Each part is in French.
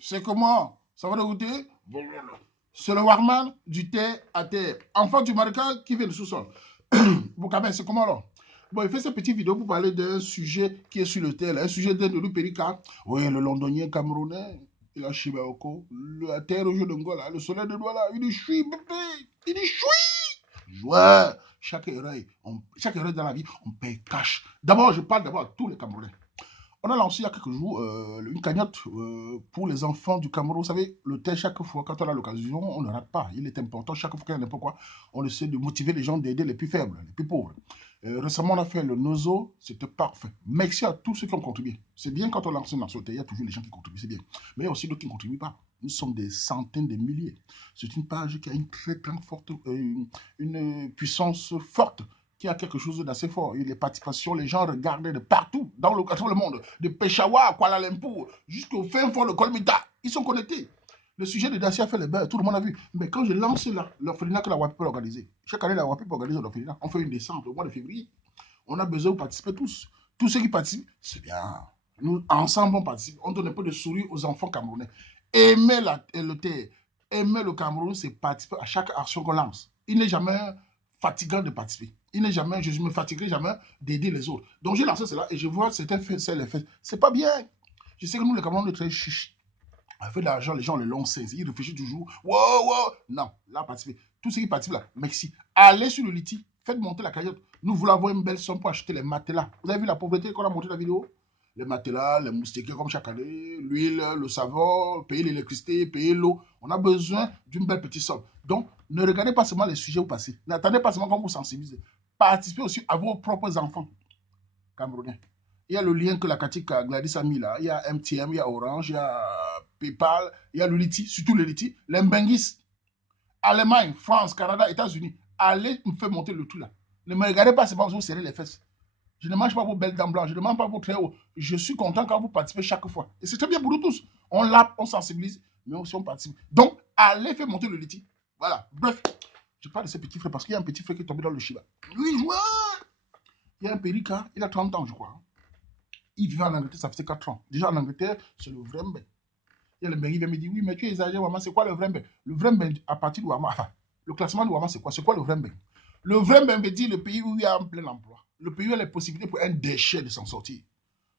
C'est comment? Ça va de goûter? C'est le Warman du thé à terre. Enfant du Marocain qui vient du sous-sol. Boukaben, c'est comment alors? Bon, il fait cette petite vidéo pour parler d'un sujet qui est sur le terre, un sujet d'un de Périka. Oui, le londonien camerounais, il a Chibaoko, la terre au jeu de Ngola, le soleil de Douala, il dit chui, bébé, il dit chui. Joueur, chaque erreur dans la vie, on paye cash. D'abord, je parle d'abord à tous les Camerounais. On a lancé il y a quelques jours une cagnotte pour les enfants du Cameroun. Vous savez, le thé, chaque fois, quand on a l'occasion, on ne rate pas. Il est important, chaque fois qu'il y a n'importe quoi, on essaie de motiver les gens, d'aider les plus faibles, les plus pauvres. Récemment, on a fait le Nozo, c'était parfait. Merci à tous ceux qui ont contribué. C'est bien quand on lance une action, il y a toujours les gens qui contribuent, c'est bien. Mais il y a aussi d'autres qui ne contribuent pas. Nous sommes des centaines de milliers. C'est une page qui a une très, très forte, une puissance forte qui a quelque chose d'assez fort. Et les participations, les gens regardaient de partout dans le monde, de Peshawar à Kuala Lumpur jusqu'au fin fond de Kolmita. Ils sont connectés. Le sujet de Dacia a fait les bains, tout le monde a vu. Mais quand j'ai lancé l'orphelinat que la WAPI peut organiser, chaque année la WAPI peut organiser l'orphelinat, on fait une descente au mois de février. On a besoin de participer tous. Tous ceux qui participent, c'est bien. Nous, ensemble, on participe. On donne un peu de sourire aux enfants camerounais. Aimer le terre, aimer le Cameroun, c'est participer à chaque action qu'on lance. Il n'est jamais fatigant de participer. Il n'est jamais, je ne me fatiguerai jamais d'aider les autres. Donc j'ai lancé cela et je vois certains faits, c'est les faits. C'est pas bien. Je sais que nous, les Camerounais, on est très chiches. On fait de l'argent, les gens le l'ont saisi. Ils réfléchissent toujours. Wow, wow. Non, là, participer. Tous ceux qui participent là, merci. Allez sur le Liti, faites monter la cagnotte. Nous voulons avoir une belle somme pour acheter les matelas. Vous avez vu la pauvreté qu'on a montré dans la vidéo? Les matelas, les moustiquaires comme chaque année, l'huile, le savon, payer l'électricité, payer l'eau. On a besoin d'une belle petite somme. Donc, ne regardez pas seulement les sujets où passer. N'attendez pas seulement quand vous sensibilisez. Participez aussi à vos propres enfants camerounais. Il y a le lien que la Katika Gladys a mis là. Il y a MTM, il y a Orange, il y a PayPal, il y a le Liti, surtout le Liti, les Mbengis, Allemagne, France, Canada, États-Unis. Allez me faire monter le tout là. Ne me regardez pas seulement vous serrez les fesses. Je ne mange pas vos belles dents blanches, je ne mange pas vos très hauts. Je suis content quand vous participez chaque fois. Et c'est très bien pour nous tous. On l'a, on sensibilise, mais aussi on participe. Donc, allez faire monter le Liti. Voilà. Bref, je parle de ce petit frère parce qu'il y a un petit frère qui est tombé dans le Shiba. Lui, joueur. Il y a un Périka, il a 30 ans, je crois. Il vivait en Angleterre, ça faisait 4 ans. Déjà en Angleterre, c'est le vrai mbé. Il y a le mec qui vient me dire, oui, mais tu exagères, Wama, c'est quoi le vrai mbé? Le vrai mbé, à partir de Wama, enfin, le classement de Wama, c'est quoi? C'est quoi le vrai mbé? Le vrai mbé veut dire le pays où il y a un plein emploi. Le pays où il y a les possibilités pour un déchet de s'en sortir.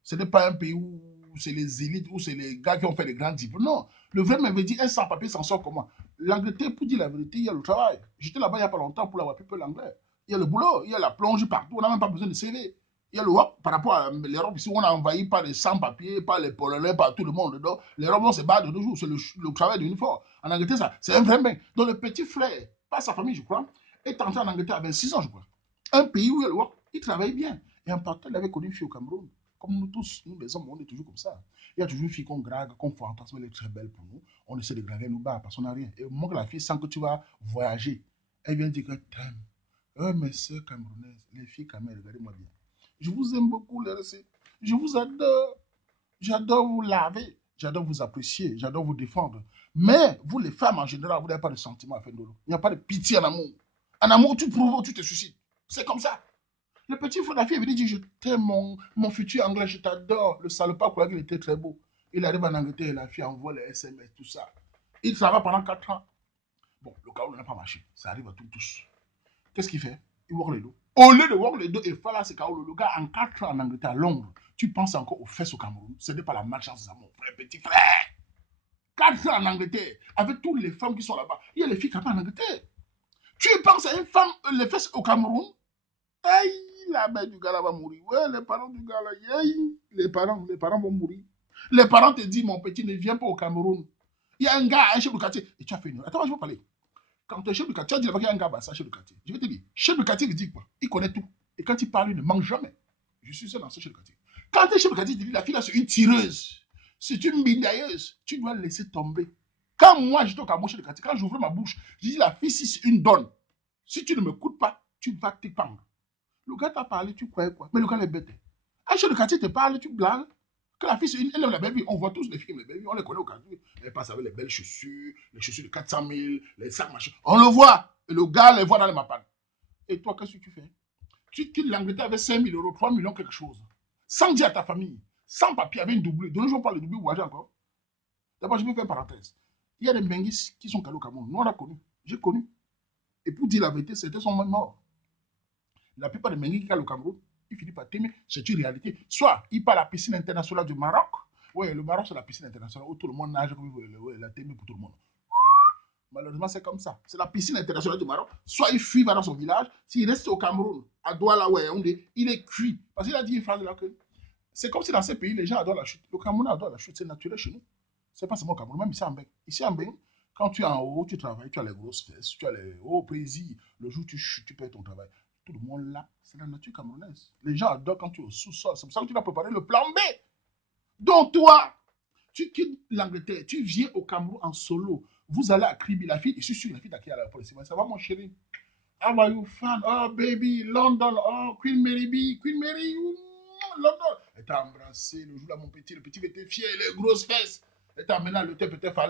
Ce n'est pas un pays où c'est les élites, où c'est les gars qui ont fait des grands diplômes. Non. Le vrai mbé veut dire un sans-papier s'en sort comment? L'Angleterre, pour dire la vérité, il y a le travail. J'étais là-bas il n'y a pas longtemps pour avoir peu l'anglais. Il y a le boulot, il y a la plonge partout, on n'a même pas besoin de CV. Il y a l'Europe, par rapport à l'Europe, ici, on a envahi par les sans-papiers, par les Polonais, par tout le monde. L'Europe, on se bat de deux jours, c'est le travail d'une fois. En Angleterre, c'est un vrai bien. Donc le petit frère, pas sa famille, je crois, est entré en Angleterre à 26 ans, je crois. Un pays où il travaille bien. Et en partant, il avait connu une fille au Cameroun. Comme nous tous, nous les hommes, on est toujours comme ça. Il y a toujours une fille qu'on drague, qu'on fantasme, elle est très belle pour nous. On essaie de draguer, nous bat parce qu'on n'a rien. Et au moment que la fille sent que tu vas voyager, elle vient dire que t'aimes. Mes soeurs camerounaises, les filles camerounaises, regardez-moi bien. Je vous aime beaucoup, les recettes. Je vous adore. J'adore vous laver. J'adore vous apprécier. J'adore vous défendre. Mais vous, les femmes, en général, vous n'avez pas de sentiments à faire de l'eau. Il n'y a pas de pitié en amour. En amour, tu prouves, tu te suicides. C'est comme ça. Le petit frère de la fille avait dit, je t'aime, mon futur anglais, je t'adore. Le salopard, il était très beau. Il arrive en Angleterre et la fille envoie les SMS, tout ça. Il travaille pendant 4 ans. Bon, le cas où n'a pas marché. Ça arrive à tous. Qu'est-ce qu'il fait? Il work les deux. Au lieu de work les deux, il fait là, c'est Kaolo. Le gars, en 4 ans en Angleterre, à Londres, tu penses encore aux fesses au Cameroun. Ce n'est pas la malchance de mon frère, petit frère. 4 ans en Angleterre, avec toutes les femmes qui sont là-bas. Il y a les filles qui sont en Angleterre. Tu penses à une femme, les fesses au Cameroun? Aïe, la mère du gars là va mourir. Ouais, les parents du gars là, aïe, les parents vont mourir. Les parents te disent, mon petit, ne viens pas au Cameroun. Il y a un gars, un chef de quartier. Et tu as fait une. Attends, je vais parler. Quand tu es chef de quartier, tu as dit qu'il y a un gars, bah, ça, chef de quartier. Je vais te dire, chef de quartier, il dit quoi? Il connaît tout. Et quand il parle, il ne mange jamais. Je suis seul dans ce chef de quartier. Quand tu es chef de quartier, il te dit, la fille là, c'est une tireuse. C'est une midailleuse. Tu dois la laisser tomber. Quand moi, j'étais au Cameroun, chef de quartier, quand j'ouvrais ma bouche, je dis, la fille, si c'est une donne, si tu ne m'écoutes pas, tu vas t'épandre. Le gars t'a parlé, tu croyais quoi? Mais le gars est bête. Un chef de quartier te parle, tu blagues. Que la fille, elle aime la belle vie. On voit tous les filles, les belles vies. On les connaît au quartier. Elle passe avec les belles chaussures, les chaussures de 400 000, les sacs, machin. On le voit. Et le gars les voit dans les mapanes. Et toi, qu'est-ce que tu fais? Tu quittes l'Angleterre avec 5 000 euros, 3 millions, quelque chose. Sans dire à ta famille. Sans papier, avec une doublée. De nos jours, on parle de doublé ou encore. D'abord, je vais faire une parenthèse. Il y a des Benguis qui sont calés au Cameroun. Nous, on a connu. J'ai connu. Et pour dire la vérité, c'était son même mort. La plupart des Benguis qui calent au Cameroun, ils finissent par t'aimer. C'est une réalité. Soit ils partent à la piscine internationale du Maroc. Oui, le Maroc, c'est la piscine internationale où tout le monde nage comme il veut. Ouais, la témé pour tout le monde. Malheureusement, c'est comme ça. C'est la piscine internationale du Maroc. Soit il fuit dans son village. S'il reste au Cameroun, à Douala, ouais, il est cuit. Parce qu'il a dit une phrase là que c'est comme si dans ces pays, les gens adorent la chute. Le Cameroun adore la chute. C'est naturel chez nous. C'est pas seulement au Cameroun, même ici en Beng. Ici en Beng, quand tu es en haut, tu travailles, tu as les grosses fesses, tu as les hauts plaisirs. Le jour où tu chutes, tu perds ton travail. Tout le monde là, c'est la nature camerounaise. Les gens adorent quand tu es au sous-sol. C'est pour ça que tu dois préparer le plan B. Donc toi, tu quittes l'Angleterre, tu viens au Cameroun en solo. Vous allez à Kribi, la fille, je suis sûr, la fille d'accueil à la police. Ça va, mon chéri? How are you, fan? Oh, baby, London, oh, Queen Mary B, Queen Mary, London. Elle t'a embrassé le jour là, mon petit. Le petit était fier, les grosses fesses. Elle t'a amené à l'hôtel, peut-être,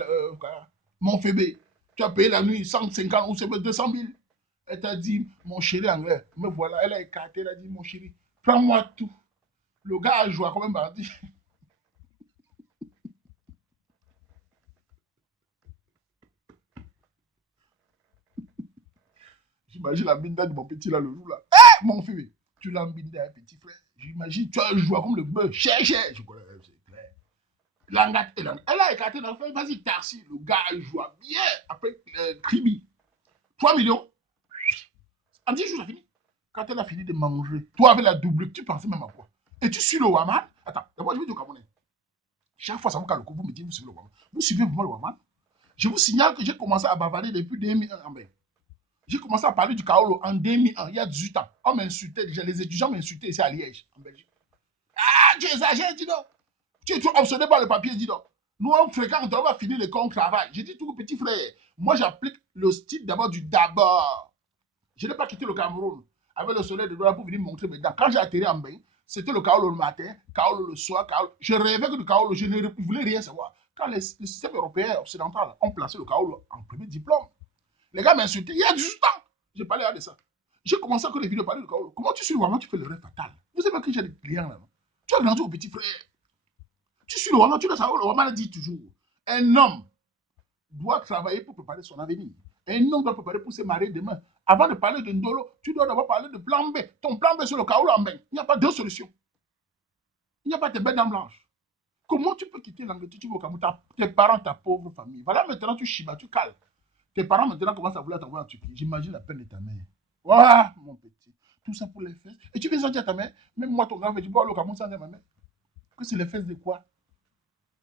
mon Fébé. Tu as payé la nuit 150 ou c'est 200 000. Elle t'a dit, mon chéri anglais, me voilà. Elle a écarté, elle a dit, mon chéri, prends-moi tout. Le gars a joué comme un bandit. J'imagine la binda de mon petit là, le jour là. Eh, mon fils, tu l'as bindé à un petit frère. J'imagine, tu as joué comme le bœuf. Cher, cher. Je connais, c'est clair. Elle a écarté l'enfant. Vas-y, Tarsi. Le gars, il joue bien. Après, Kribi. 3 millions. En 10 jours, ça fini. Quand elle a fini de manger, toi, avec la double, tu pensais même à quoi? Et tu suis le Waman. Attends, d'abord, je vais dire au Camerounais. Chaque fois, ça me calme. Vous me dites, vous suivez le Waman. Vous suivez vraiment le Waman. Je vous signale que j'ai commencé à bavarder depuis 2001 en Belgique. J'ai commencé à parler du Kaolo en 2001, il y a 18 ans. On m'insultait déjà, les étudiants m'insultaient ici à Liège, en Belgique. Ah, tu exagères, dis donc. Tu es obsédé par le papier, dis donc. Nous, on fréquente, on va finir les cours, on travaille. J'ai dit tout, petit frère, moi, j'applique le style d'abord du d'abord. Je n'ai pas quitté le Cameroun avec le soleil de Douala pour venir montrer mes dents. Quand j'ai atterri en Bain, c'était le Kaolo le matin, Kaolo le soir, Kaolo. Je rêvais que le Kaolo, je ne voulais rien savoir. Quand le système européen occidental ont placé le Kaolo en premier diplôme, les gars m'insultaient. Il y a 18 ans, j'ai parlé de ça. J'ai commencé à faire des vidéos parler de Kaolo. Comment tu suis le Wama, tu fais le rêve fatal. Vous savez que j'ai des clients là. Tu as grandi au petit frère. Tu suis le Wama, tu dois savoir. Le Wama dit toujours un homme doit travailler pour préparer son avenir. Un homme doit préparer pour se marier demain. Avant de parler de Ndolo, tu dois d'abord parler de plan B. Ton plan B sur le Kaolo en main. Il n'y a pas deux solutions. Il n'y a pas de bêtes dents blanches. Comment tu peux quitter l'Angleterre, tu vas au Cameroun, tes parents, ta pauvre famille. Voilà, maintenant tu chibas, tu cales. Tes parents maintenant commencent à vouloir t'envoyer en Turquie. J'imagine la peine de ta mère. Voilà, mon petit. Tout ça pour les fesses. Et tu viens dire à ta mère, même moi, ton grand, tu peux aller au Cameroun sans dire à ma mère. Que c'est les fesses de quoi?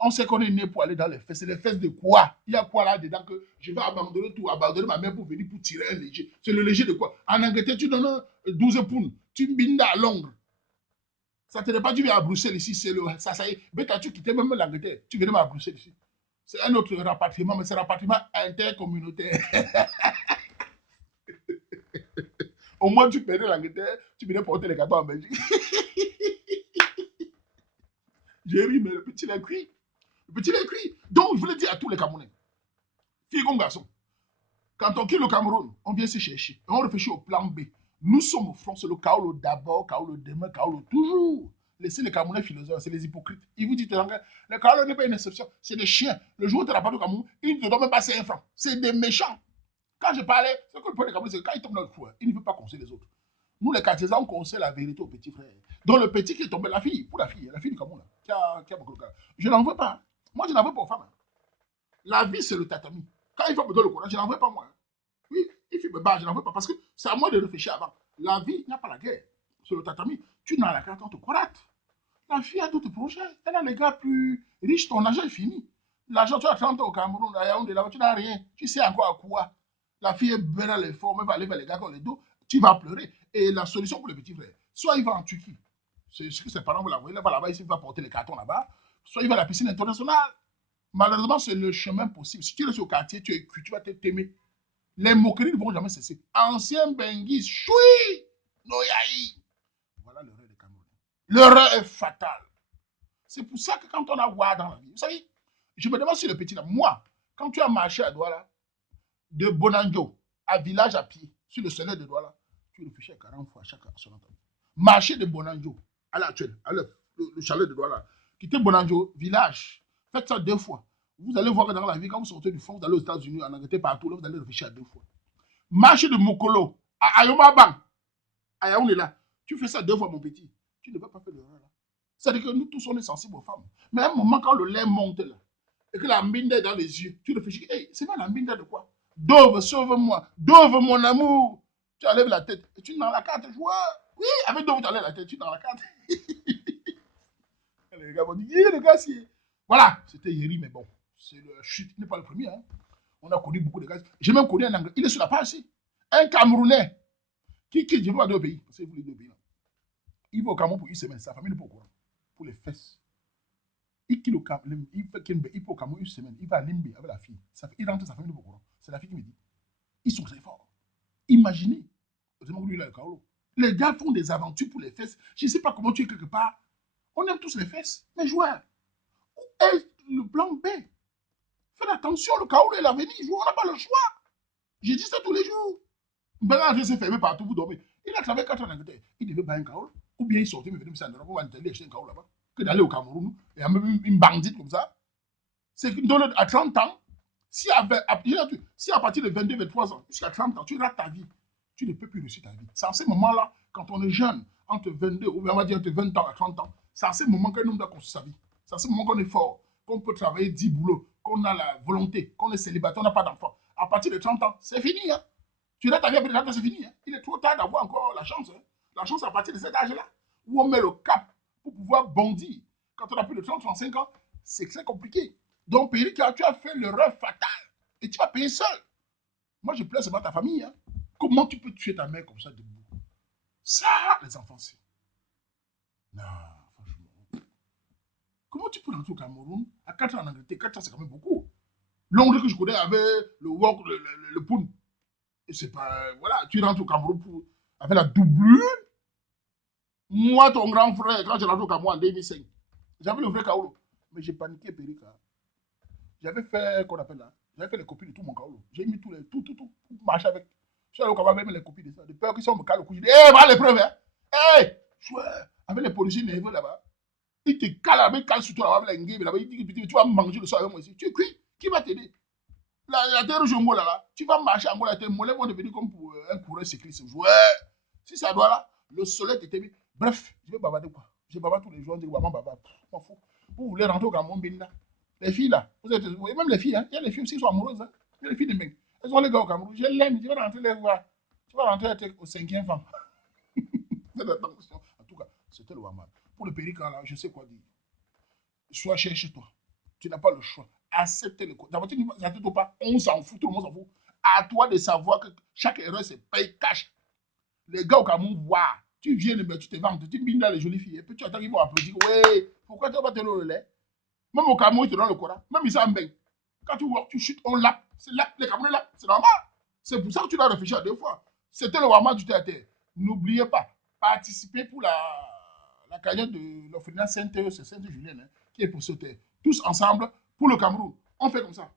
On sait qu'on est né pour aller dans les fesses. C'est les fesses de quoi? Il y a quoi là-dedans que je vais abandonner tout, abandonner ma mère pour venir pour tirer un léger? C'est le léger de quoi? En Angleterre, tu donnes 12 pounds. Tu bindes à Londres. Ça ne te pas, tu viens à Bruxelles ici. C'est le, ça y est. Mais quand tu quittais même l'Angleterre, tu venais à Bruxelles ici. C'est un autre rapatriement, mais c'est un rapatriement intercommunautaire. Au moins, tu perdais l'Angleterre, tu venais porter les gâteaux en Belgique. J'ai ri, mais le petit l'a cuit. Le petit l'a cuit. Donc, je voulais dire à tous les Camerounais, filles comme garçons, quand on quitte le Cameroun, on vient se chercher. Et on réfléchit au plan B. Nous sommes au front, c'est le Kaolo d'abord, Kaolo demain, Kaolo toujours. Laissez les Camerounais philosophes, c'est les hypocrites. Ils vous disent, le Kaolo n'est pas une exception, c'est des chiens. Le jour où tu n'as pas de Cameroun, ils ne te donnent même pas 5 francs. C'est des méchants. Quand je parlais, ce que le problème des Camerounais, c'est que quand ils tombent dans le fou, il ne veut pas conseiller les autres. Nous, les quartiers, on conseille la vérité au petit frère. Donc, le petit qui est tombé, la fille du Cameroun, qui a beaucoup de cas. Je n'en veux pas. Moi, je n'en veux pas aux femmes. La vie, c'est le tatami. Quand il faut me donner le courage, je n'en veux pas moi. Oui, il faut me battre, je n'en veux pas. Parce que c'est à moi de réfléchir avant. La vie, il n'y a pas la guerre. C'est le tatami. Tu n'as la carte, on te croite. La fille a d'autres projets. Elle a les gars plus riches, ton argent est fini. L'argent, tu as 30 ans au Cameroun, à Yaoundé, là-bas, tu n'as rien. Tu sais encore à quoi. La fille est belle à l'effort, mais va aller vers les gars comme les dos. Tu vas pleurer. Et la solution pour le petit frère, soit il va en Turquie. C'est ce que ses parents vont l'envoyer là-bas, ici, il va porter les cartons là-bas. Soit il va à la piscine internationale. Malheureusement, c'est le chemin possible. Si tu restes au quartier, tu es cuit, tu vas t'aimer. Les moqueries ne vont jamais cesser. Ancien Benguis, choui, Noyaï. Voilà le rêve des Camerounais. Le rêve est fatal. C'est pour ça que quand on a Ouah dans la vie, vous savez, je me demande si le petit là, moi, quand tu as marché à Douala, de Bonanjo à village à pied, sur le soleil de Douala, tu réfléchis à 40 fois à chaque son entendement. Marcher de Bonanjo à l'actuel, le chalet de Douala, quitter Bonanjo, village, faites ça 2 fois. Vous allez voir que dans la vie, quand vous sortez du fond, vous allez aux États-Unis, en Angleterre, partout, là, vous allez réfléchir à 2 fois. Marche de Mokolo à Ayomabang, à Yaoundé là. Tu fais ça 2 fois, mon petit. Tu ne vas pas faire l'erreur là. C'est-à-dire que nous tous, on est sensibles aux femmes. Mais à un moment, quand le lait monte là, et que la mine est dans les yeux, tu réfléchis, hey, c'est pas la mine de quoi? Dove, sauve-moi. Dove, mon amour. Tu enlèves la tête. Et tu es dans la carte, joueur. Oui, avec Dove, tu enlèves la tête, tu es dans la carte. Les gars vont dire, le gars, c'est. Voilà, c'était Yeri, mais bon, c'est le chute, il n'est pas le premier. Hein. On a connu beaucoup de gars. J'ai même connu un Anglais, il est sur la page ici. Un Camerounais qui quitte, je vais à 2 pays, parce que vous les 2 pays là. Il va au Cameroun pour 1 semaine, sa famille n'est pas au courant. Pour les fesses. Il quitte au Cameroun, il fait au Cameroun 1 semaine, il va à Limbe avec la fille. Il rentre, sa famille n'est pas au courant. C'est la fille qui me dit. Ils sont très forts. Imaginez. Heureusement que lui, il a le Kaolo. Les gars font des aventures pour les fesses. Je ne sais pas comment tu es quelque part. On aime tous les fesses. Mais joueurs. Où est le plan B? Faites attention, le Kaolo est l'avenir. On n'a pas le choix. Je dis ça tous les jours. Bernard s'est fermé partout, vous dormez. Il a travaillé 4 ans en Angleterre. Il devait bailler un Kaolo. Ou bien il sortait, mais venait me dire, on va aller acheter un Kaolo là-bas. Que d'aller au Cameroun. Et même une bandite comme ça. C'est que à 30 ans, si à partir de 22, 23 ans, jusqu'à 30 ans, tu rates ta vie, tu ne peux plus réussir ta vie. C'est en ces moments-là, quand on est jeune, entre 22, ou bien on va dire entre 20 ans à 30 ans, c'est en ces moments qu'un homme doit construire sa vie. C'est en ces moments qu'on est fort, qu'on peut travailler 10 boulots, qu'on a la volonté, qu'on est célibataire, on n'a pas d'enfant. À partir de 30 ans, c'est fini. Hein. Tu rates ta vie après 30 ans, c'est fini. Hein. Il est trop tard d'avoir encore la chance. Hein. La chance, c'est à partir de cet âge-là, où on met le cap pour pouvoir bondir. Quand on a plus de 30, 35 ans, c'est très compliqué. Donc, Péric, tu as fait l'erreur fatale. Et tu vas payer seul. Moi, je pleure seulement ta famille. Hein. Comment tu peux tuer ta mère comme ça debout? Ça, les enfants, c'est. Non, franchement. Comment tu peux rentrer au Cameroun à 4 ans en Angleterre? 4 ans, c'est quand même beaucoup. L'ongle que je connais avait le wok, le poun. Et c'est pas. Voilà, tu rentres au Cameroun pour, avec la doublure. Moi, ton grand frère, quand je rentre au Cameroun en 2005, j'avais le vrai Kaolo. Mais j'ai paniqué, Péric. Hein. J'avais fait, qu'on appelle là, j'avais fait les copies de tout mon Kaolo. J'ai mis tout, tout, pour marcher avec. Je suis allé au Cameroun avec les copies de ça. De peur que si on me cale au cou, je dis, hé, voilà les preuves, hein. Hé, chouette, avec les policiers nerveux là-bas. Ils te calent avec, calent sur toi là-bas, avec les là-bas. Ils disent, tu vas manger le soir avec moi ici. Tu es cuit, qui va t'aider? La terre rouge en là, tu vas marcher en la terre, mon lèvre vont devenir comme pour un coureur cycliste. Ouais, si ça doit là, le soleil t'était. Bref, je vais bavarder quoi? Je bavard tous les jours, je dis, maman, bavard, m'en fous. Vous voulez rentrer au Cameroun, Bénin? Les filles là, vous voyez même les filles, hein, il y a les filles aussi qui sont amoureuses. Hein. Il y a les filles de mecs. Elles ont les gars au Cameroun. Je l'aime, je vais rentrer les voir. Tu vas rentrer au 5e femme. Faites attention. En tout cas, c'était le Waman. Pour le pérican là, je sais quoi dire. Sois chez toi. Tu n'as pas le choix. Accepte le coup. D'abord, tu n'acceptes pas. On s'en fout, tout le monde s'en fout. À toi de savoir que chaque erreur, c'est paye cash. Les gars au Cameroun voient. Tu viens, mais tu te vantes, tu mines dans les jolies filles. Et puis tu attends qu'ils vont applaudir. Ouais, pourquoi tu vas pas te donner le lait? Même au Cameroun, ils te donnent le Coran. Même ils s'en baignent. Quand tu vois, tu chutes, on lappe. C'est lappe, les Camerounais lappent. C'est normal. C'est pour ça que tu dois réfléchir à 2 fois. C'était le Wama du terre à terre. N'oubliez pas, participez pour la cagnotte de l'orphelinat Sainte-Julien, hein, qui est pour ce terre. Tous ensemble, pour le Cameroun. On fait comme ça.